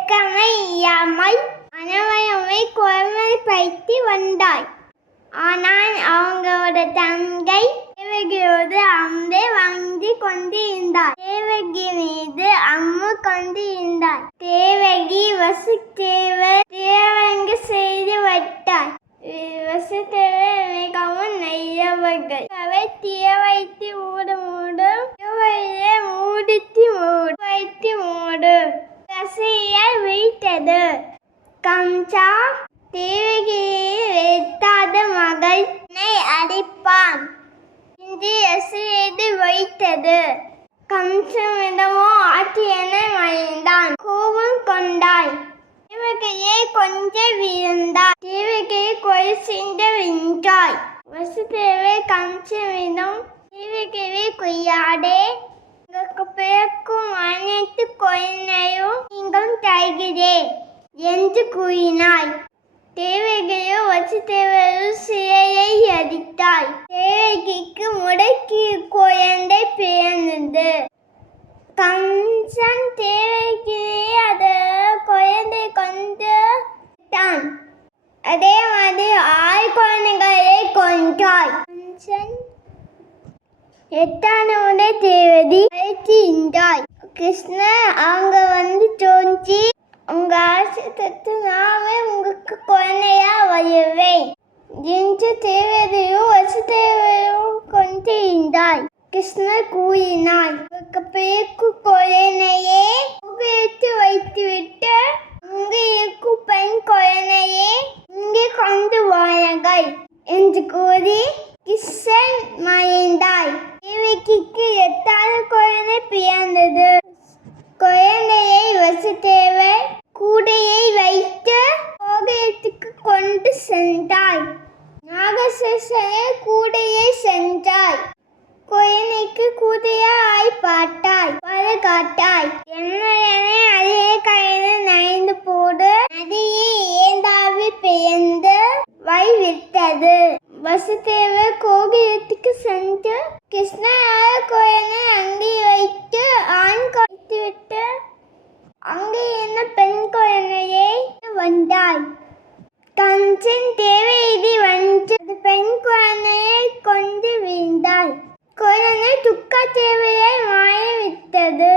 ஏற்கமை இயாமல் அனவயமை குழமை பைத்தி வந்தாய். ஆனால் அவங்களோட தங்கை தேவகியோடு அம்பை வாங்கி கொண்டு இருந்தாள். தேவகி மீது அம்மு கொண்டு இருந்தாள். தேவகி வசுதேவர் தேவங்க செய்து வைத்தாள். வசுதேவர் மிகவும் நல்லவர்கள். அவை தீய வைத்து மூடும் மூடித்து வைத்து மூடு ரசியால் வீழ்த்தது. கம்சா தேவகியை வெட்டாத மகனை அடிப்பான் என்று செய்து வைத்தது. கம்சமிடமோ ஆட்சியனை மறைந்தான். கோபம் கொண்டாய். தேவகியை கொஞ்ச விழுந்தாய். தேவகியை கொலை செய்து வென்றாய். வசுதேவர் கம்சமிடம் தேவகியை கொய்யாடே, உங்களுக்கு பிறக்கும் அனைத்து குழந்தையும் நீங்கள் தருகிறேன் என்று கூறினாய். தேவகியோ வசுதேவரும் சிறையை அடித்தாள். தேவகிக்கு முடக்கி குழந்தை பிறந்தது. கம்சன் தேவகியை அந்த குழந்தை கொண்டு விட்டான். அதே மாதிரி 6 குழந்தைகளை கொன்றாய். கம்சன் எட்டானவுடனே தேவதி அழைத்து இருந்தாய். கிருஷ்ணன் அவங்க தோன்றி உங்க ஆசை நாமே உங்களுக்கு குழந்தையா வருவேன் என்று தேவதையும் வசுதேவரும் கொண்டு இருந்தாய். கிருஷ்ணர் கூறினார், உங்களுக்கு பிறக்கும் குழந்தையே எடுத்து வைத்துவிட்டு அங்கே இருக்கும் பெண் குழந்தையே இங்கே கொண்டு வாருங்கள் என்று கூறி கிருஷ்ணன் மறைந்தாய். தேவகிக்கு 8வது குழந்தை பிறந்தது. குழந்தையை வசுதேவர் கூடையை வைத்து கோகுலத்துக்கு கொண்டு சென்றாய். நாகசேஷனை கூடையை சென்றாய். குழந்தைக்கு கூடையாய் பார்த்தாய். பாதுகாத்தாய். என்னை அதே கையில் நனைந்து போடு. நதியை ஏந்தாவி பெயர்ந்து வைவிட்டது. வசுதேவர் கோகுலத்துக்கு சென்று கிருஷ்ணர் குழந்தை அங்கே வைத்து ஆண் வைத்துவிட்டு அங்கே என்ன பெண் குழந்தையை வந்தாய். கம்சன் தேவதை வந்து பெண் குழந்தையை கொண்டு வீழ்ந்தாய். குழந்தை துக்க தேவையை மாயவிட்டது.